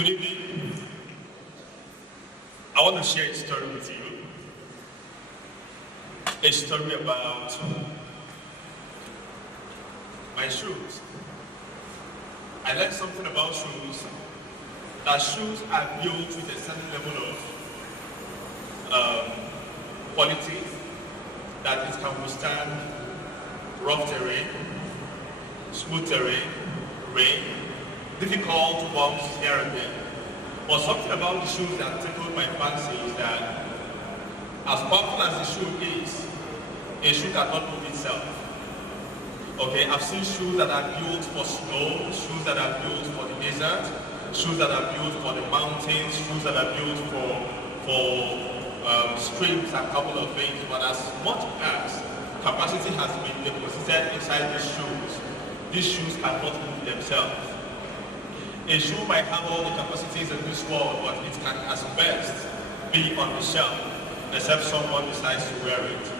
Good evening. I want to share a story with you. A story about my shoes. I learned something about shoes. That shoes are built with a certain level of quality that it can withstand rough terrain, smooth terrain, rain, difficult bumps here and there. But something about the shoes that tickled my fancy is that as powerful as the shoe is, a shoe cannot move itself. Okay, I've seen shoes that are built for snow, shoes that are built for the desert, shoes that are built for the mountains, shoes that are built for streams and a couple of things. But as much as capacity has been deposited inside these shoes cannot move themselves. A shoe might have all the capacities in this world, but it can at best be on the shelf, except someone decides to wear it.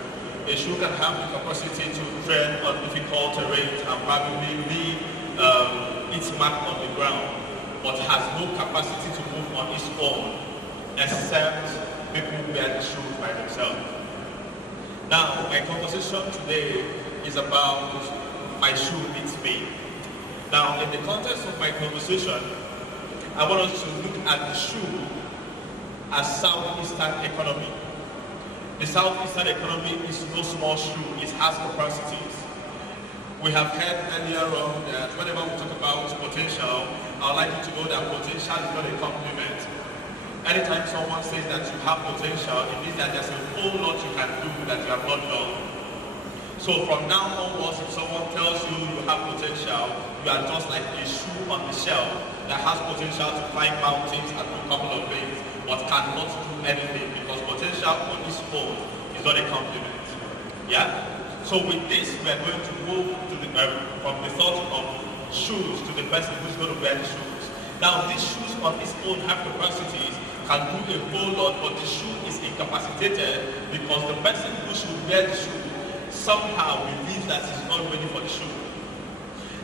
A shoe can have the capacity to tread on difficult terrain and probably leave its mark on the ground, but has no capacity to move on its own, except people wear the shoe by themselves. Now, my conversation today is about my shoe needs me. Now, in the context of my conversation, I want us to look at the shoe as Southeastern economy. The Southeastern economy is no small shoe, it has capacities. We have heard earlier on that whenever we talk about potential, I would like you to know that potential is not a compliment. Anytime someone says that you have potential, it means that there's a whole lot you can do that you have not done. So from now onwards, if someone tells you you have potential, you are just like a shoe on the shelf that has potential to climb mountains and do a couple of things, but cannot do anything because potential on its own is not a compliment. Yeah? So with this, we are going to move to from the thought of shoes to the person who's going to wear the shoes. Now, these shoes on its own have capacities, can do a whole lot, but the shoe is incapacitated because the person who should wear the shoe somehow believes that he's not ready for the shoe.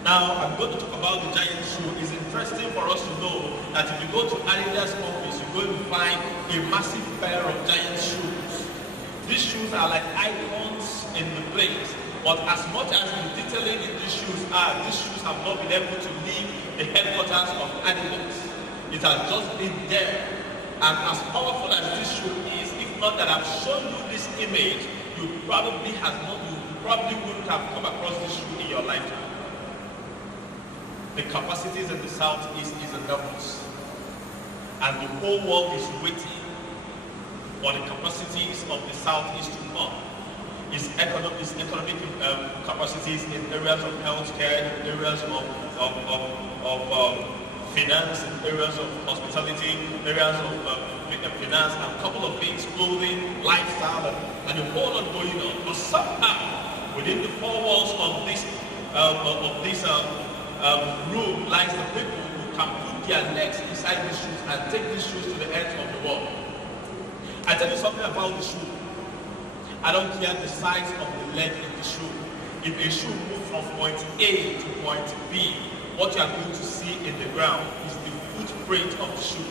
Now, I'm going to talk about the giant shoe. It's interesting for us to know that if you go to Adidas office, you're going to find a massive pair of giant shoes. These shoes are like icons in the place, but as much as the detailing in these shoes have not been able to leave the headquarters of Adidas. It has just been there. And as powerful as this shoe is, if not that I've shown you this image, you probably wouldn't have come across this shoe in your lifetime. The capacities in the Southeast is enormous, and the whole world is waiting for the capacities of the Southeast to come. Its economic capacities in areas of healthcare, in areas of finance, in areas of hospitality, areas of finance, and a couple of things, clothing, lifestyle, and a whole lot going on. But somehow, within the four walls of this room lies the people who can put their legs inside these shoes and take these shoes to the ends of the world. I tell you something about the shoe. I don't care the size of the leg in the shoe. If a shoe moves from point A to point B, what you are going to see in the ground is the footprint of the shoe.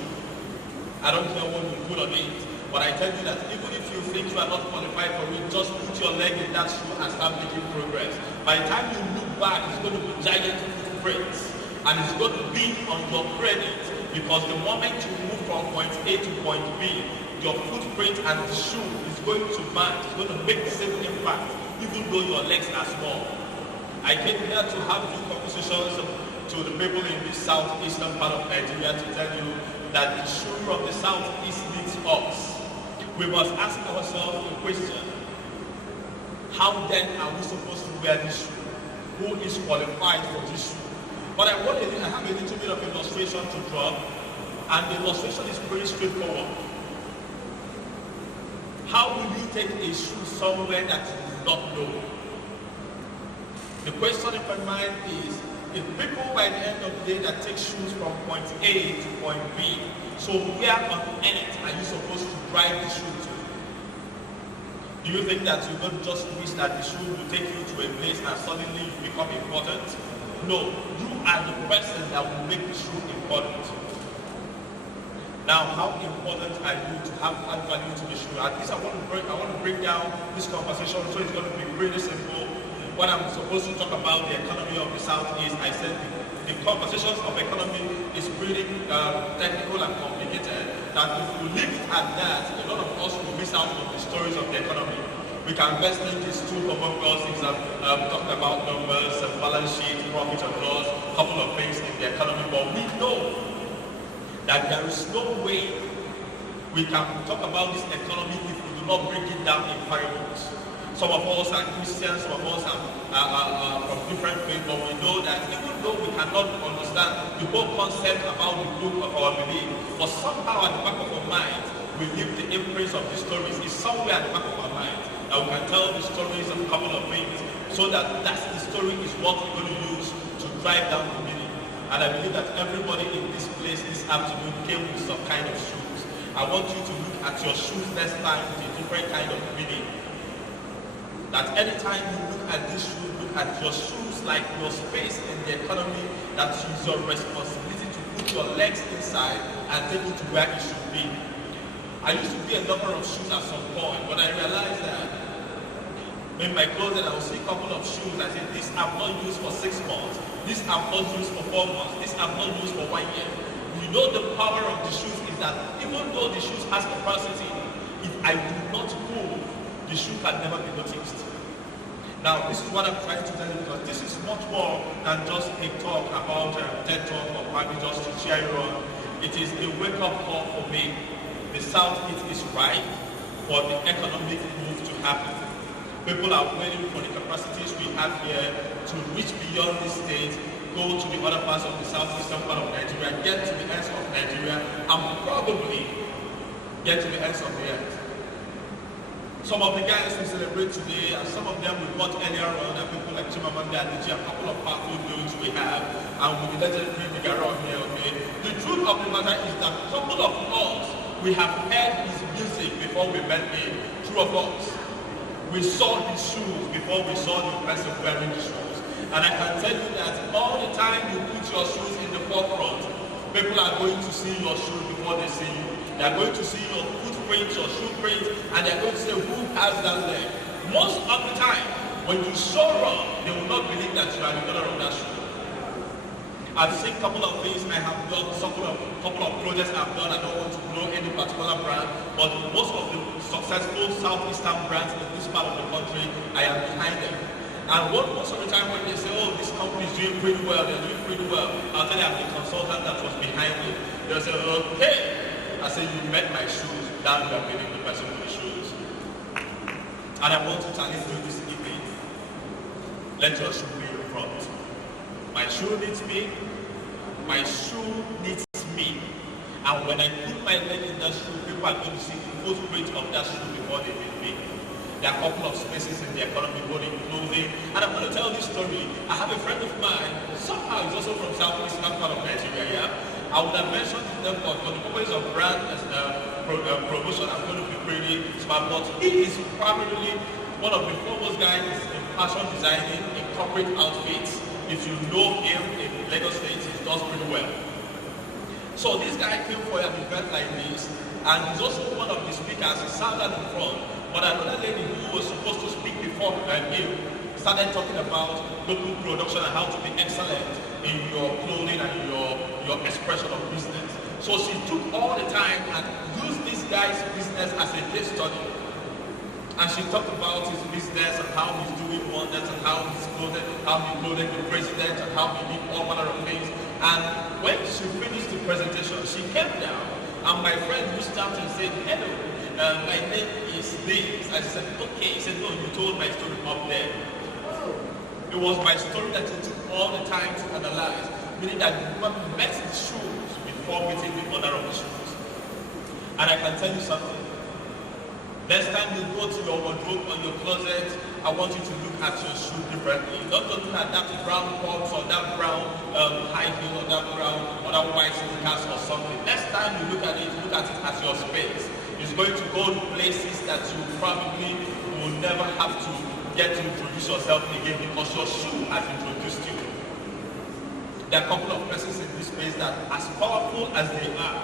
I don't care what you put on it, but I tell you that even if you think you are not qualified for it, just put your leg in that shoe and start making progress. By the time you look back, it's going to be giant footprints, and it's going to be on your credit, because the moment you move from point A to point B, your footprint and the shoe is going to match, it's going to make the same impact, even though your legs are small. I came here to have two conversations to the people in the southeastern part of Nigeria to tell you that the shoe from the southeast needs us. We must ask ourselves the question, how then are we supposed to wear this shoe? Who is qualified for this shoe? But I have a little bit of illustration to draw, and the illustration is pretty straightforward. How will you take a shoe somewhere that you do not know? The question in my mind is, if people by the end of the day that take shoes from point A to point B, so where on earth are you supposed to drive the shoe to? Do you think that you're going to just wish that the shoe will take you to a place and suddenly you become important? No, you are the person that will make the shoe important. Now, how important are you to have add value to the shoe? At least I want to break down this conversation so it's going to be really simple. When I'm supposed to talk about the economy of the Southeast, I said the conversations of economy is really technical and complicated. That if we leave it at that, a lot of us will miss out on the stories of the economy. We can best link these two common things that talking about numbers, balance sheet, profit and loss, a couple of things in the economy, but we know that there is no way we can talk about this economy if we do not break it down in parables. Some of us are Christians, some of us are from different faiths, but we know that even though we cannot understand the whole concept about the book of our belief, but somehow at the back of our mind, we leave the imprints of the stories. It's somewhere at the back of our mind that we can tell the stories of a couple of things, so that the story is what we're going to use to drive down the meaning. And I believe that everybody in this place this afternoon came with some kind of shoes. I want you to look at your shoes next time with a different kind of meaning. That anytime you look at this shoe, look at your shoes like your space in the economy, that is your responsibility to put your legs inside and take it to where it should be. I used to be a lover of shoes at some point, but I realized that in my closet I will see a couple of shoes. I say, these I've not used for 6 months. These I've not used for 4 months. These I've not used for 1 year. You know the power of the shoes is that even though the shoes has capacity, if I do not move, the shoe can never be noticed. Now, this is what I'm trying to tell you, because this is much more than just a talk about TED Talk or maybe just to cheer you on. It is a wake-up call for me. The Southeast is ripe for the economic move to happen. People are waiting for the capacities we have here to reach beyond this state, go to the other parts of the southeastern part of Nigeria, get to the ends of Nigeria, and probably get to the ends of the earth. Some of the guys we celebrate today, and some of them we got earlier on, and people like Chimamanda Adichie, a couple of powerful dudes we have, and we the legendary Figaro here, okay? The truth of the matter is that a couple of us, we have heard his music before we met him, true of us. We saw his shoes before we saw the person wearing the shoes. And I can tell you that all the time you put your shoes in the forefront, people are going to see your shoes before they see you. They are going to see your footprint, your shoe print, and they are going to say, who has that leg? Most of the time, when you show wrong, they will not believe that you are the owner of that shoe. I've seen a couple of things I have done, couple of projects I've done. I don't want to know any particular brand, but most of the successful Southeastern brands in this part of the country, I am behind them. And most of the time when they say, oh, this company is doing pretty well, they're doing pretty well, I'll tell you I'm the consultant that was behind it. They'll say, okay. I say, you met my shoes, now you are getting the person with the shoes. And I want to challenge you this evening. Let your shoe be in front. My shoe needs me. My shoe needs me. And when I put my leg in that shoe, people are going to see the footprint of that shoe before they meet me. There are a couple of spaces in the economy, both in clothing. And I'm going to tell this story. I have a friend of mine, somehow he's also from southeastern part of Nigeria, yeah? I would have mentioned to them for the purpose of brand promotion, I'm going to be pretty smart, but he is primarily one of the foremost guys in fashion designing, in corporate outfits. If you know him in Lagos State, he does pretty well. So this guy came for an event like this, and he's also one of the speakers. He sat down in front, but another lady who was supposed to speak before him started talking about local production and how to be excellent in your clothing and your expression of business. So she took all the time and used this guy's business as a case study. And she talked about his business and how he's doing wonders and how he's clothed the president and how he did all manner of things. And when she finished the presentation, she came down and my friend reached out and said, hello, my name is this. I said, okay. He said, no, you told my story up there. It was my story that you took all the time to analyze, meaning that you met the shoes before meeting the owner of the shoes. And I can tell you something. Next time you go to your wardrobe or your closet, I want you to look at your shoe differently. Not to look at that brown box or that brown high heel or that brown or that white sneakers or something. Next time you look at it as your space. It's going to go to places that you probably will never have to get to introduce yourself again because your shoe has introduced you. There are a couple of persons in this space that, as powerful as they are,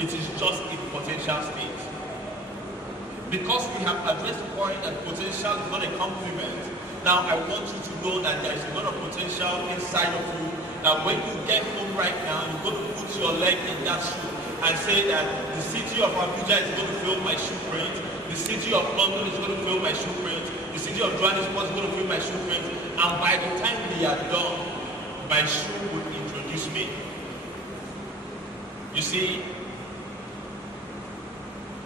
It is just a potential state. Because we have addressed the point that potential is not a compliment, now I want you to know that there is a lot of potential inside of you. That when you get home right now, you're going to put your leg in that shoe and say that the city of Abuja is going to feel my shoe print, the city of London is going to feel my shoe print, the city of Johannesburg is going to feel my shoe print, and by the time they are done, my shoe will introduce me. You see,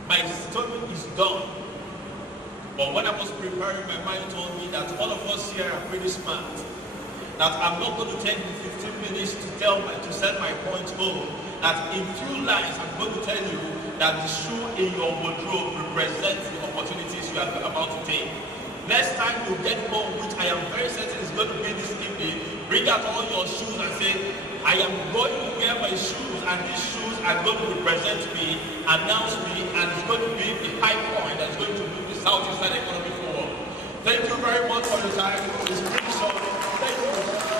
my study is done. But when I was preparing, my mind told me that all of us here are pretty smart. That I'm not going to take 15 minutes to send my point home. That in few lines, I'm going to tell you that the shoe in your wardrobe represents the opportunities you are about to take. Next time you get home, which I am very certain is going to be this evening, bring out all your shoes and say, I am going to wear my shoes, and these shoes are going to represent me, announce me, and it's going to be the high point that's going to move the Southeastern economy forward. Thank you very much for your time. It's pretty short. Thank you.